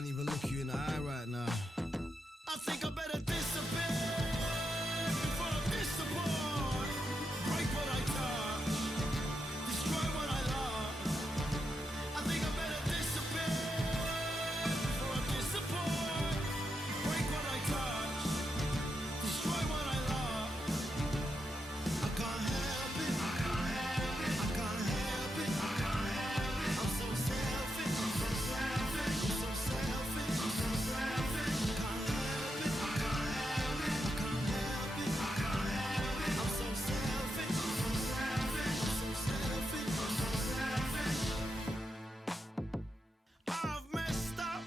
can't even look you in the eye right now. I think I better disappear before I disappoint. Break what I touch, destroy what I love. I think I better disappear before I disappoint. Break what I touch, destroy what I love. I can't help it, I can't help it, I can't help it, I can't help it. I'm so selfish, I'm so selfish, I'm so selfish, I'm so selfish. I can't help it, I can't help it, I can't help it, I can't help it. I'm so selfish, I'm so selfish, I'm so selfish, I'm so selfish. I've messed up,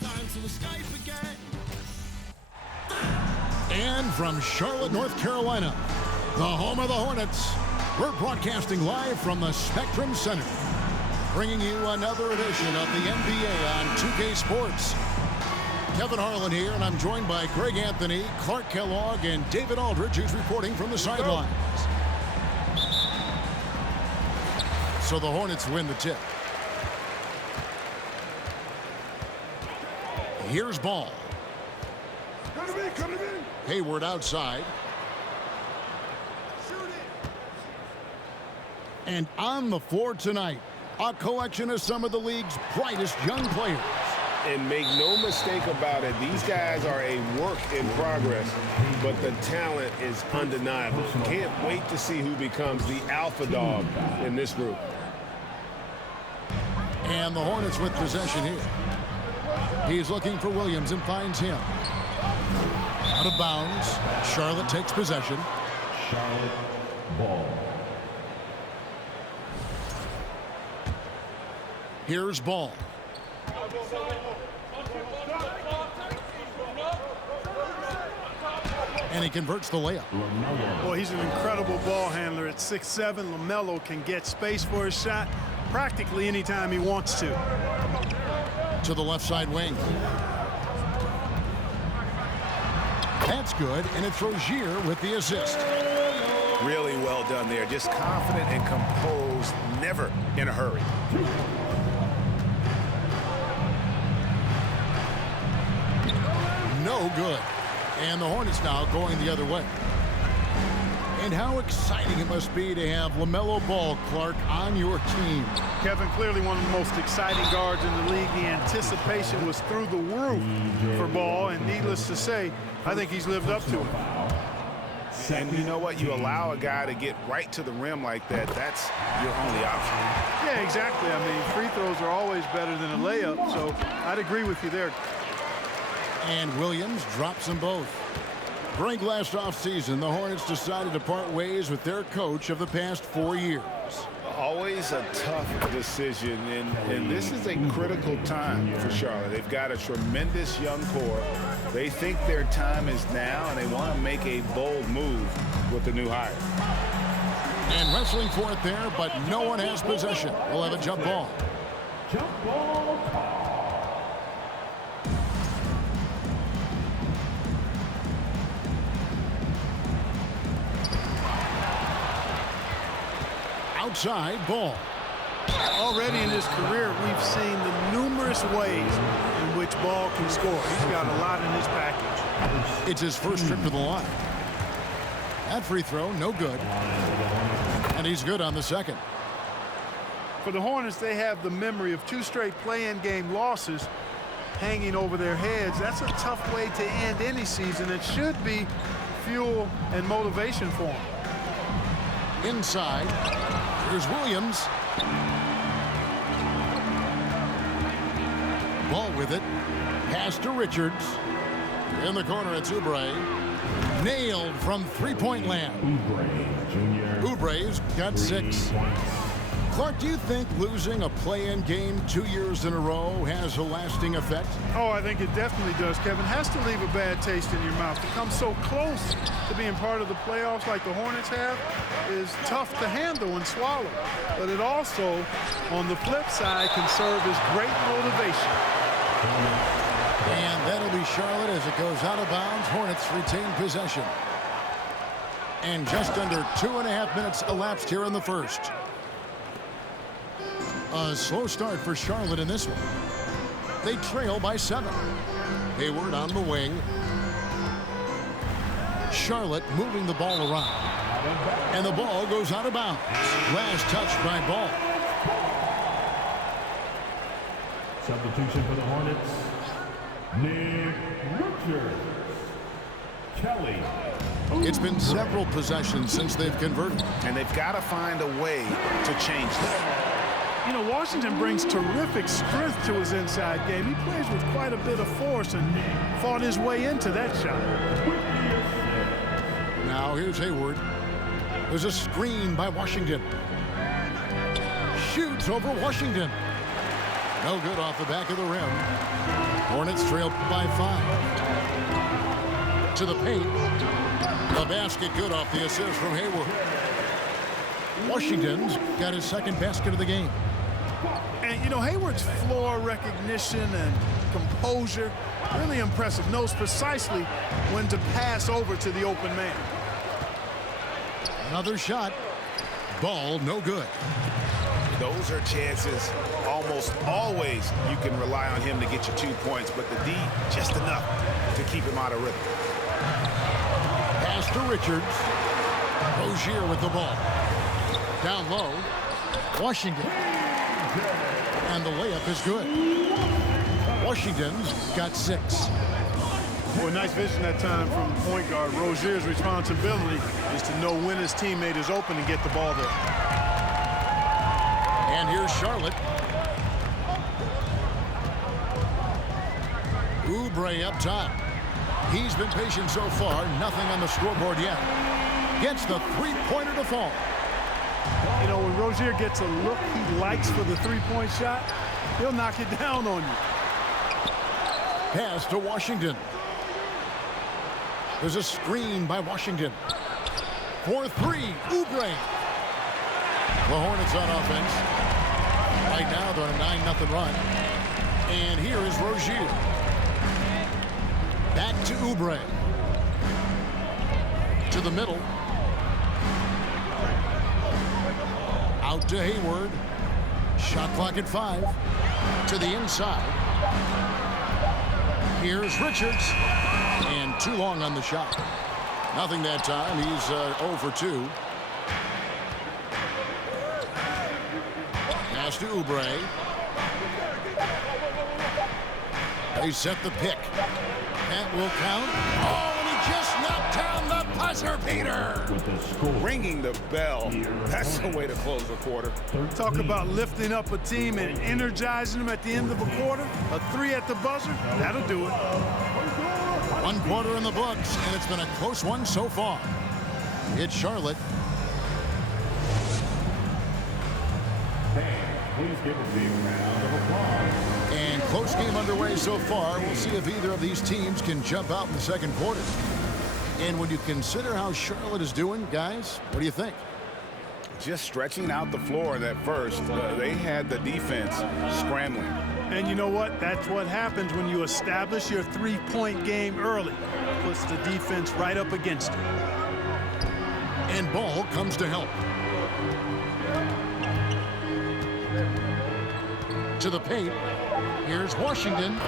time to escape again. And from Charlotte, North Carolina, the home of the Hornets, we're broadcasting live from the Spectrum Center, bringing you another edition of the NBA on 2K Sports. Kevin Harlan here, and I'm joined by Greg Anthony, Clark Kellogg, and David Aldridge, who's reporting from the sidelines. So the Hornets win the tip. Here's Ball. Hayward outside. And on the floor tonight, a collection of some of the league's brightest young players. And make no mistake about it, these guys are a work in progress, but the talent is undeniable. Can't wait to see who becomes the alpha dog in this group. And the Hornets with possession here. He's looking for Williams and finds him. Out of bounds. Charlotte takes possession. Charlotte ball. Here's Ball. And he converts the layup. Well, he's an incredible ball handler. At 6'7", LaMelo can get space for his shot practically anytime he wants to. To the left side wing. That's good, and it's Rozier with the assist. Really well done there. Just confident and composed, never in a hurry. No good. And the Hornets now going the other way. And how exciting it must be to have LaMelo Ball, Clark, on your team. Kevin, clearly one of the most exciting guards in the league. The anticipation was through the roof for Ball, and needless to say, I think he's lived up to it. And you know what? You allow a guy to get right to the rim like that, that's your only option. Yeah, exactly. I mean, free throws are always better than a layup, so I'd agree with you there. And Williams drops them both. Greg, last offseason, the Hornets decided to part ways with their coach of the past 4 years. Always a tough decision, and this is a critical time for Charlotte. They've got a tremendous young core. They think their time is now, and they want to make a bold move with the new hire. And wrestling for it there, but no one has possession. We'll have a jump ball. Jump ball call. Outside Ball. Already in his career, we've seen the numerous ways in which Ball can score. He's got a lot in his package. It's his first trip to the line. That free throw, no good. And he's good on the second. For the Hornets, they have the memory of 2 straight play-in game losses hanging over their heads. That's a tough way to end any season. It should be fuel and motivation for them. Inside, here's Williams. Ball with it. Pass to Richards. In the corner, it's Oubre. Nailed from three-point land. Oubre's got 6. Clark, do you think losing a play-in game 2 years in a row has a lasting effect? Oh, I think it definitely does, Kevin. Has to leave a bad taste in your mouth. To come so close to being part of the playoffs like the Hornets have is tough to handle and swallow. But it also, on the flip side, can serve as great motivation. And that'll be Charlotte as it goes out of bounds. Hornets retain possession. And just under 2.5 minutes elapsed here in the first. A slow start for Charlotte in this one. They trail by 7. Hayward on the wing. Charlotte moving the ball around. And the ball goes out of bounds. Last touch by Ball. Substitution for the Hornets, Nick Richards. Kelly. It's been several possessions since they've converted. And they've got to find a way to change that. You know, Washington brings terrific strength to his inside game. He plays with quite a bit of force and fought his way into that shot. Now here's Hayward. There's a screen by Washington. Shoots over Washington. No good off the back of the rim. Hornets trail by 5. To the paint. The basket good off the assist from Hayward. Washington's got his second basket of the game. And, you know, Hayward's floor recognition and composure, really impressive. Knows precisely when to pass over to the open man. Another shot. Ball no good. Those are chances almost always you can rely on him to get you 2 points, but the D just enough to keep him out of rhythm. Pass to Richards. Rozier with the ball. Down low. Washington. And the layup is good. Washington's got 6. Boy, nice vision that time from the point guard. Rozier's responsibility is to know when his teammate is open and get the ball there. And here's Charlotte. Oubre up top. He's been patient so far. Nothing on the scoreboard yet. Gets the three-pointer to fall. You know, when Rozier gets a look he likes for the three-point shot, he'll knock it down on you. Pass to Washington. There's a screen by Washington. For 3, Oubre. The Hornets on offense. Right now they're on a 9-0 run. And here is Rozier. Back to Oubre. To the middle. Out to Hayward. Shot clock at 5. To the inside. Here's Richards. And too long on the shot. Nothing that time. He's 0 for 2. Pass to Oubre. They set the pick. That will count. Oh, and he just knocked down the buzzer beater. Ringing the bell. That's the way to close the quarter. Talk about lifting up a team and energizing them at the end of a quarter. A 3 at the buzzer, that'll do it. 1 quarter in the books, and it's been a close one so far. It's Charlotte. Please give a big round of applause. And close game underway so far. We'll see if either of these teams can jump out in the second quarter. And when you consider how Charlotte is doing, guys, what do you think? Just stretching out the floor that first. They had the defense scrambling. And you know what? That's what happens when you establish your three-point game early. Puts the defense right up against it. And Ball comes to help. To the paint. Here's Washington.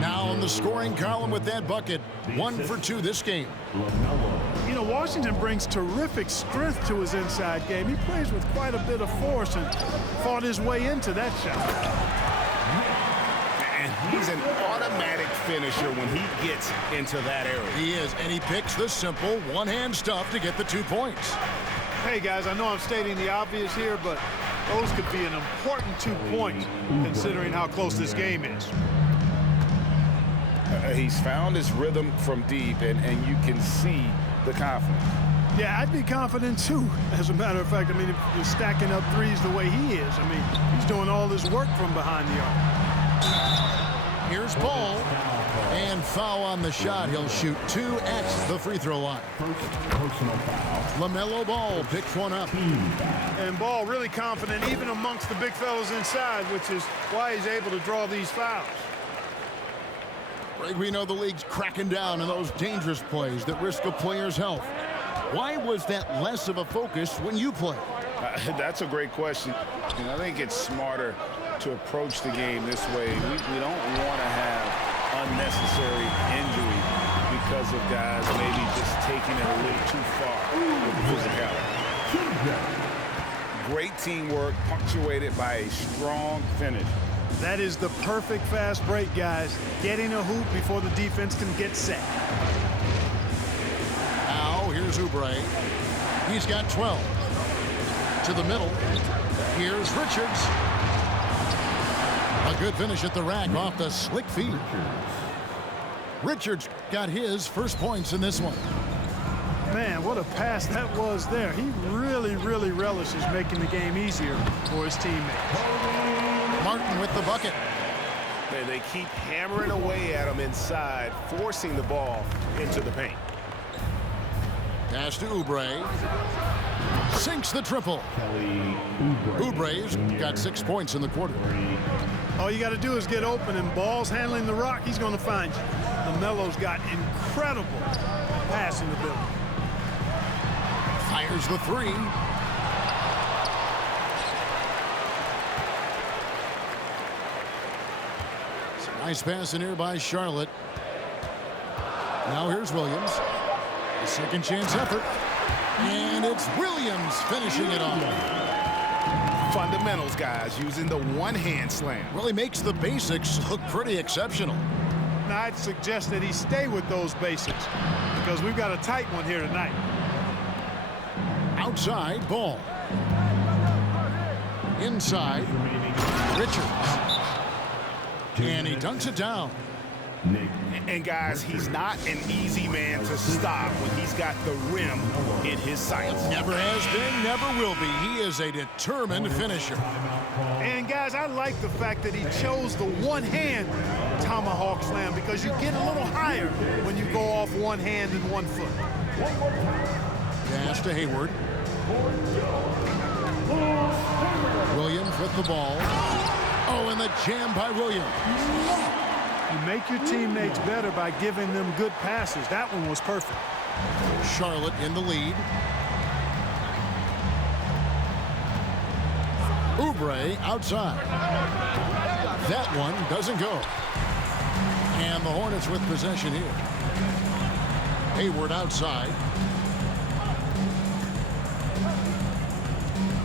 Now on the scoring column with that bucket. 1 for 2 this game. You know, Washington brings terrific strength to his inside game. He plays with quite a bit of force and fought his way into that shot. And he's an automatic finisher when he gets into that area. He is, and he picks the simple one-hand stuff to get the 2 points. Hey, guys, I know I'm stating the obvious here, but those could be an important 2 points considering how close this game is. He's found his rhythm from deep, and you can see the confidence. Yeah, I'd be confident, too. As a matter of fact, I mean, if you're stacking up threes the way he is, I mean, he's doing all this work from behind the arc. Here's Ball. And foul on the shot. He'll shoot 2 at the free throw line. Personal foul. LaMelo Ball picks one up. And Ball really confident even amongst the big fellas inside, which is why he's able to draw these fouls. Greg, we know the league's cracking down on those dangerous plays that risk a player's health. Why was that less of a focus when you played? That's a great question. And I think it's smarter to approach the game this way. We don't want to have unnecessary injury because of guys maybe just taking it a little too far with the physicality. Great teamwork punctuated by a strong finish. That is the perfect fast break, guys. Getting a hoop before the defense can get set. Now here's Oubre. He's got 12. To the middle. Here's Richards. A good finish at the rack off the slick feed. Richards got his first points in this one. Man, what a pass that was there. He really, really relishes making the game easier for his teammates. Martin with the bucket. Man, they keep hammering away at him inside, forcing the ball into the paint. Pass to Oubre. Sinks the triple. Oubre's got 6 points in the quarter. All you got to do is get open, and Ball's handling the rock. He's going to find you. LaMelo's got incredible passing ability. Fires the three. Nice pass in here by Charlotte. Now here's Williams. A second chance effort. And it's Williams finishing it off. Fundamentals, guys, using the one-hand slam. Really makes the basics look pretty exceptional. Now, I'd suggest that he stay with those basics because we've got a tight one here tonight. Outside, Ball. Inside, Richards. And he dunks it down. And guys, he's not an easy man to stop when he's got the rim in his sights. Never has been, never will be. He is a determined finisher. And guys, I like the fact that he chose the one-hand tomahawk slam because you get a little higher when you go off one hand and 1 foot. Pass to Hayward. Williams with the ball. Oh, and the jam by Williams. You make your teammates better by giving them good passes. That one was perfect. Charlotte in the lead. Oubre outside. That one doesn't go. And the Hornets with possession here. Hayward outside.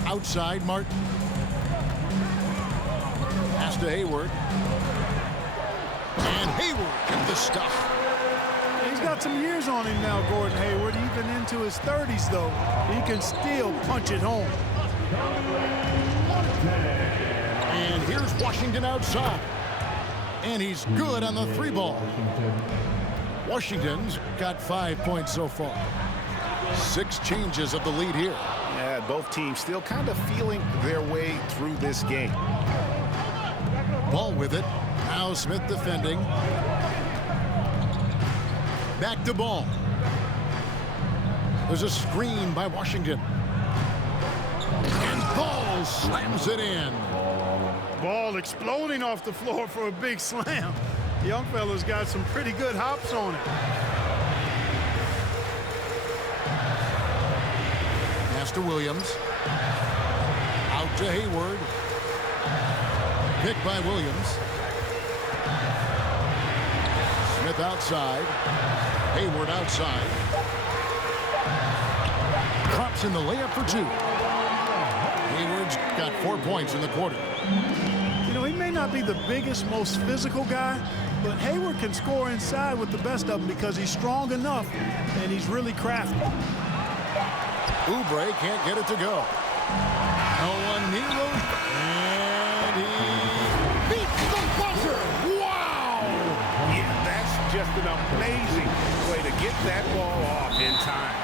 Outside, Martin. Pass to Hayward. And Hayward gets the stuff. He's got some years on him now, Gordon Hayward. Even into his 30s, though, he can still punch it home. And here's Washington outside. And he's good on the 3 ball. Washington's got 5 points so far. 6 changes of the lead here. Yeah, both teams still kind of feeling their way through this game. Ball with it. Now Smith defending. Back to Ball. There's a screen by Washington. And Ball slams it in. Ball exploding off the floor for a big slam. Young fella's got some pretty good hops on it. Pass to Williams. Out to Hayward. Picked by Williams. Smith outside. Hayward outside. Drops in the layup for 2. Hayward's got 4 points in the quarter. You know, he may not be the biggest, most physical guy, but Hayward can score inside with the best of them because he's strong enough and he's really crafty. Oubre can't get it to go. No one near those. And he beats the buzzer. Wow! Yeah, that's just an amazing way to get that ball off in time.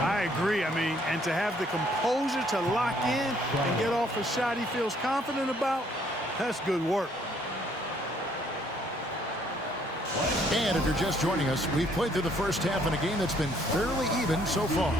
I agree. I mean, and to have the composure to lock in and get off a shot he feels confident about, that's good work. And if you're just joining us, we've played through the first half in a game that's been fairly even so far.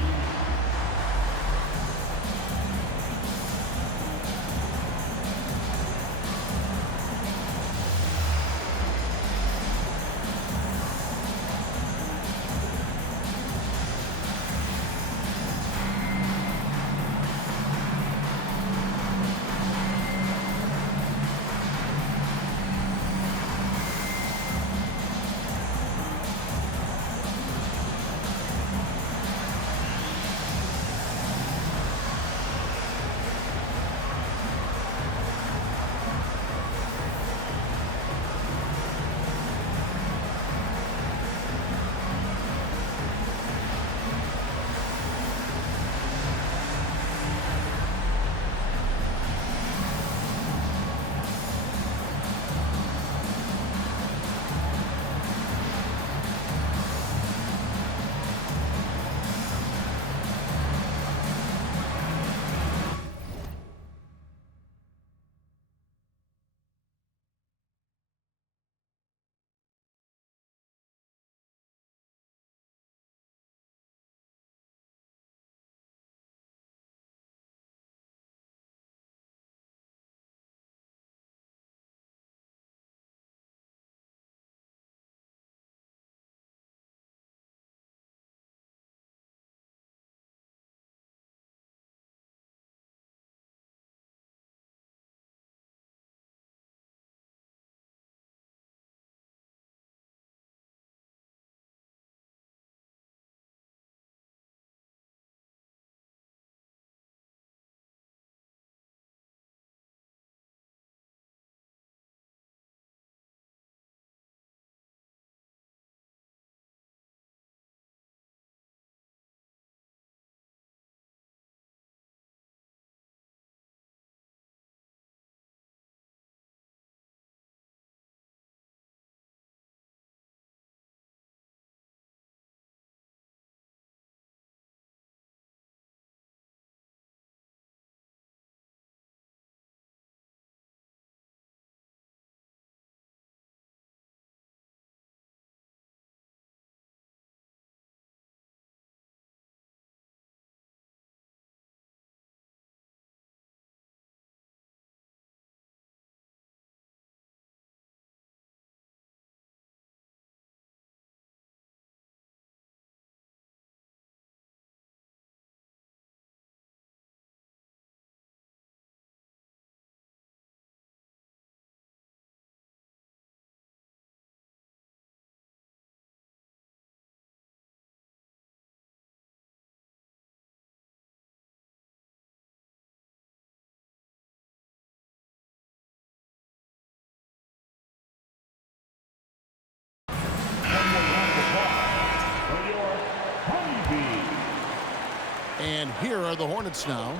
And here are the Hornets now.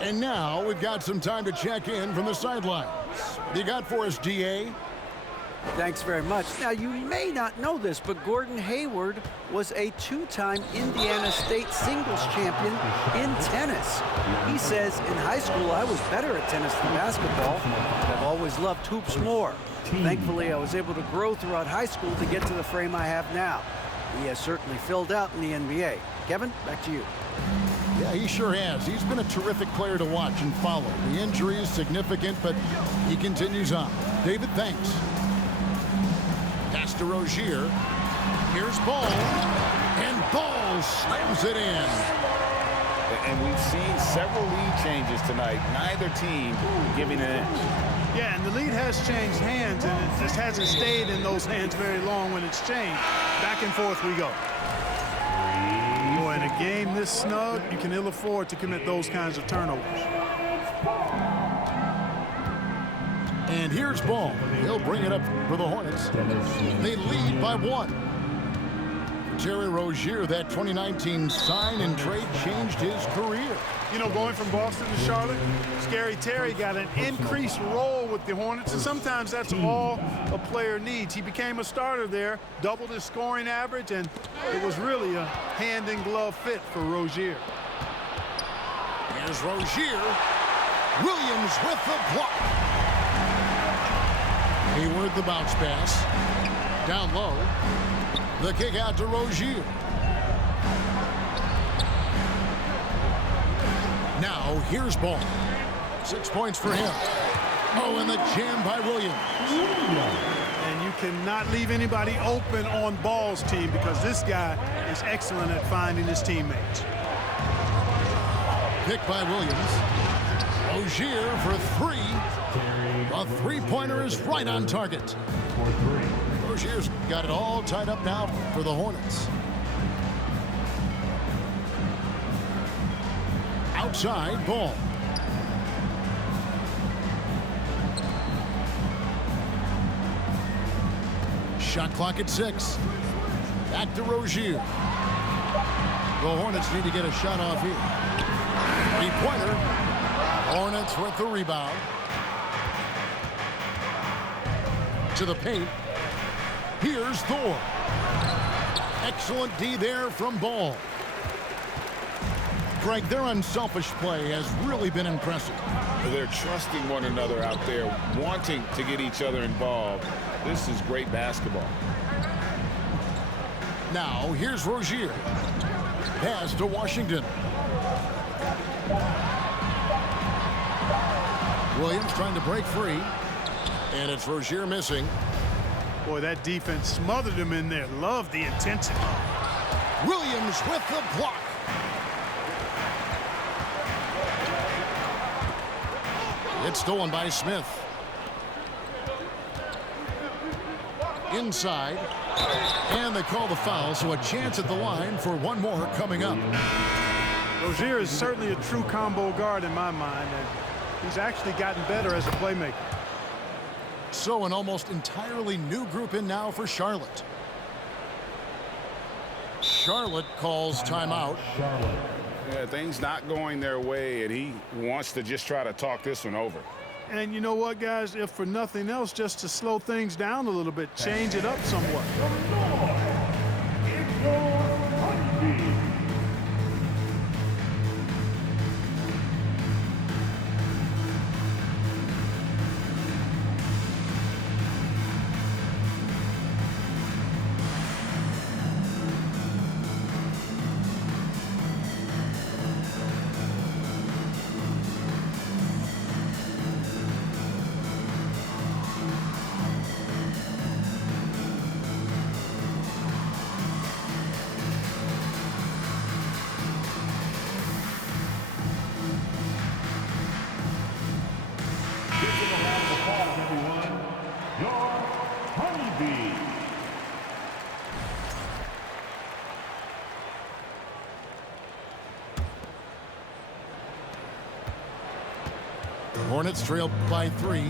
And now we've got some time to check in from the sidelines. What do you got for us, DA? Thanks very much. Now, you may not know this, but Gordon Hayward was a two-time Indiana State singles champion in tennis. He says, in high school, I was better at tennis than basketball, but I've always loved hoops more. Thankfully, I was able to grow throughout high school to get to the frame I have now. He has certainly filled out in the NBA. Kevin, back to you. Yeah, he sure has. He's been a terrific player to watch and follow. The injury is significant, but he continues on. David, thanks. Pass to Rozier. Here's Ball. And Ball slams it in. And we've seen several lead changes tonight. Neither team giving an inch. Yeah, and the lead has changed hands, and it just hasn't stayed in those hands very long when it's changed. Back and forth we go. Boy, in a game this snug, you can ill afford to commit those kinds of turnovers. And here's Ball. He'll bring it up for the Hornets. They lead by 1. Terry Rozier, that 2019 sign and trade changed his career. You know, going from Boston to Charlotte, Scary Terry got an increased role with the Hornets, and sometimes that's all a player needs. He became a starter there, doubled his scoring average, and it was really a hand-in-glove fit for Rozier. Here's Rozier. Williams with the block. Hayward the bounce pass. Down low. The kick out to Rozier. Now here's Ball. 6 points for him. Oh, and the jam by Williams. And you cannot leave anybody open on Ball's team because this guy is excellent at finding his teammates. Pick by Williams. Rozier for 3. A three-pointer is right on target. Rozier's got it all tied up now for the Hornets. Outside, Ball. Shot clock at 6. Back to Rozier. The Hornets need to get a shot off here. Three-pointer. Hornets with the rebound. To the paint. Here's Thor. Excellent D there from Ball. Greg, their unselfish play has really been impressive. They're trusting one another out there, wanting to get each other involved. This is great basketball. Now, here's Rozier. Pass to Washington. Williams trying to break free. And it's Rozier missing. Boy, that defense smothered him in there. Love the intensity. Williams with the block. It's stolen by Smith. Inside. And they call the foul, so a chance at the line for one more coming up. Rozier is certainly a true combo guard in my mind, and he's actually gotten better as a playmaker. So an almost entirely new group in now for Charlotte. Charlotte calls timeout. Yeah, things not going their way, and he wants to just try to talk this one over. And you know what, guys? If for nothing else, just to slow things down a little bit, change it up somewhat. Hornets trail by 3.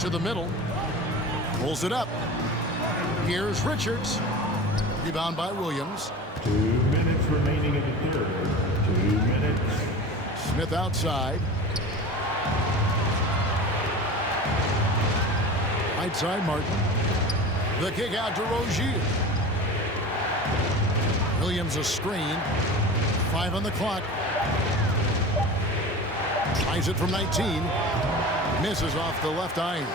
To the middle. Pulls it up. Here's Richards. Rebound by Williams. 2 minutes remaining in the third. 2 minutes. Smith outside. Right side, Martin. The kick out to Rozier. Williams a screen. 5 on the clock. Tries it from 19. Misses off the left iron.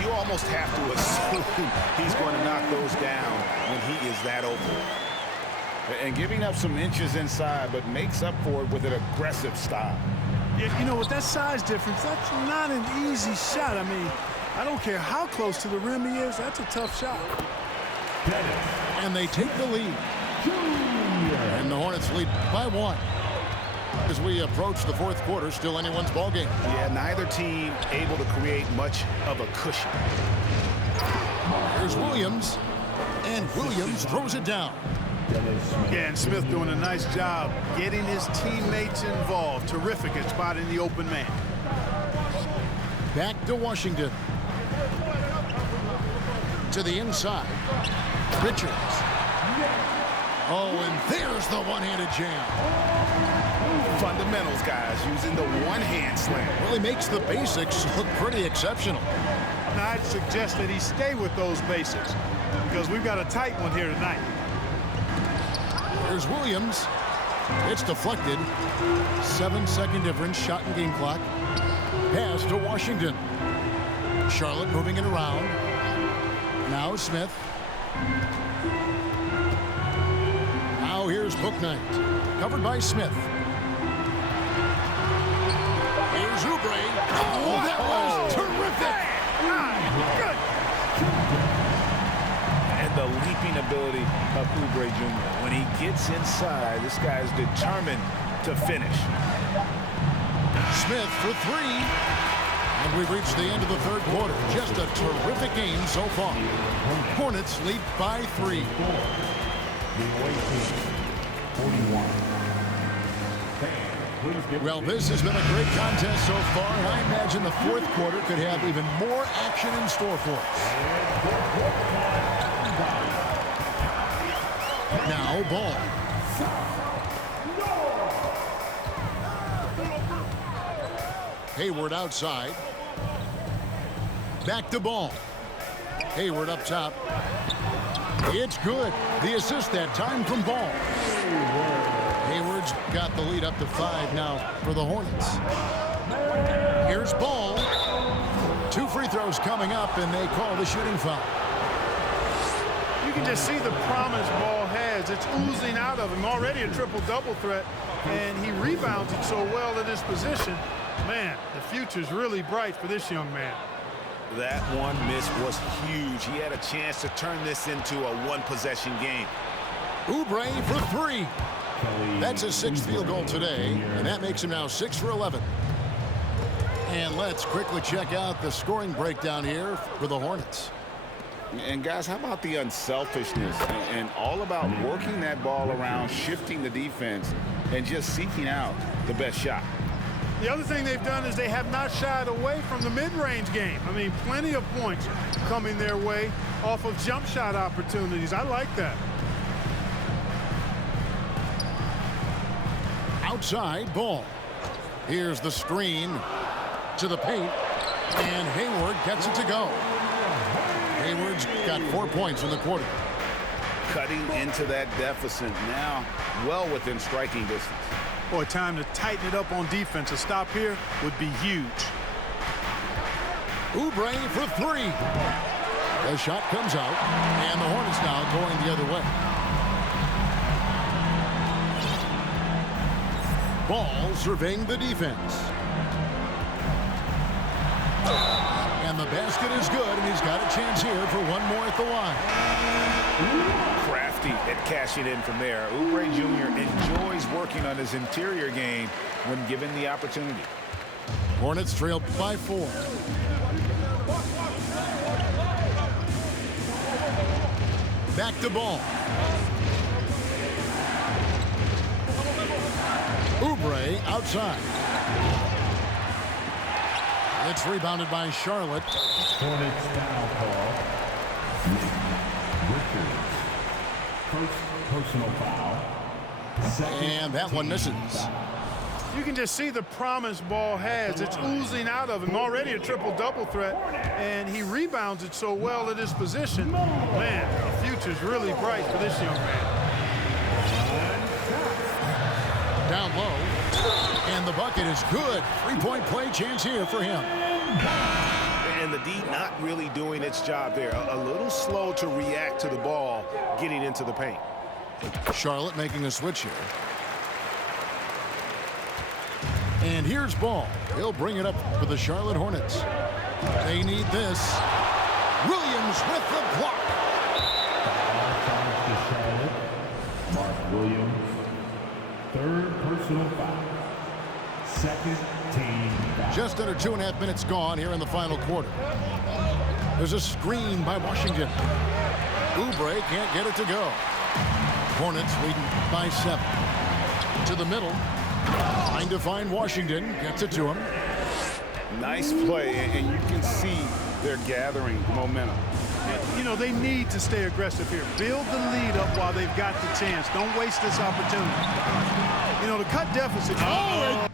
You almost have to assume he's going to knock those down when he is that open. And giving up some inches inside, but makes up for it with an aggressive style. Yeah, you know, with that size difference, that's not an easy shot. I mean, I don't care how close to the rim he is, that's a tough shot. And they take the lead. And the Hornets lead by 1. As we approach the fourth quarter, still anyone's ball game. Yeah, neither team able to create much of a cushion. Here's Williams. And Williams throws it down. Yeah, and Smith doing a nice job getting his teammates involved. Terrific at spotting the open man. Back to Washington. To the inside. Richards. Oh, and there's the one-handed jam. Fundamentals, guys, using the one-hand slam. Really makes the basics look pretty exceptional. Now, I'd suggest that he stay with those basics because we've got a tight one here tonight. Here's Williams. It's deflected. 7-second difference, shot and game clock. Pass to Washington. Charlotte moving it around. Now Smith. Now here's Bouknight. Covered by Smith. Here's Oubre. Oh, that was terrific! Good. And the leaping ability of Oubre Jr. When he gets inside, this guy's determined to finish. Smith for 3. And we've reached the end of the third quarter. Just a terrific game so far. Hornets lead by 3. Well, this has been a great contest so far, and I imagine the fourth quarter could have even more action in store for us. Now, Ball. Hayward outside. Back to Ball. Hayward up top. It's good. The assist that time from Ball. Hayward's got the lead up to 5 now for the Hornets. Here's Ball. 2 free throws coming up, and they call the shooting foul. You can just see the promise Ball has. It's oozing out of him. Already a triple-double threat, and he rebounds it so well in this position. Man, the future's really bright for this young man. That one miss was huge. He had a chance to turn this into a one-possession game. Oubre for 3. That's his 6th field goal today, and that makes him now 6 for 11. And let's quickly check out the scoring breakdown here for the Hornets. And guys, how about the unselfishness and all about working that ball around, shifting the defense, and just seeking out the best shot. The other thing they've done is they have not shied away from the mid-range game. I mean, plenty of points coming their way off of jump shot opportunities. I like that. Outside, Ball. Here's the screen to the paint, and Hayward gets it to go. Hayward's got 4 points in the quarter. Cutting into that deficit now, well within striking distance. Boy, time to tighten it up on defense. A stop here would be huge. Oubre for 3. The shot comes out, and the Hornets now going the other way. Ball surveying the defense. And the basket is good, and he's got a chance here for one more at the line. Crafty at cashing in from there. Oubre Jr. enjoys working on his interior game when given the opportunity. Hornets trail by 4. Back to Ball. Oubre outside. It's rebounded by Charlotte. Hornets foul call. Richards. First personal foul. And that one misses. You can just see the promise Ball has. It's oozing out of him. Already a triple-double threat, and he rebounds it so well at his position. Man, the future's really bright for this young man. Down low, and the bucket is good. Three-point play chance here for him. And the D not really doing its job there. A little slow to react to the ball getting into the paint. Charlotte making a switch here. And here's Ball. He'll bring it up for the Charlotte Hornets. They need this. Williams with the block. To Charlotte, Mark Williams. Third personal foul. Second team foul. Just under 2.5 minutes gone here in the final quarter. There's a screen by Washington. Oubre can't get it to go. Hornets leading by 7. To the middle. Trying to find Washington. Gets it to him. Nice play, and you can see they're gathering momentum. And, you know, they need to stay aggressive here. Build the lead up while they've got the chance. Don't waste this opportunity. You know, the cut deficit. Oh,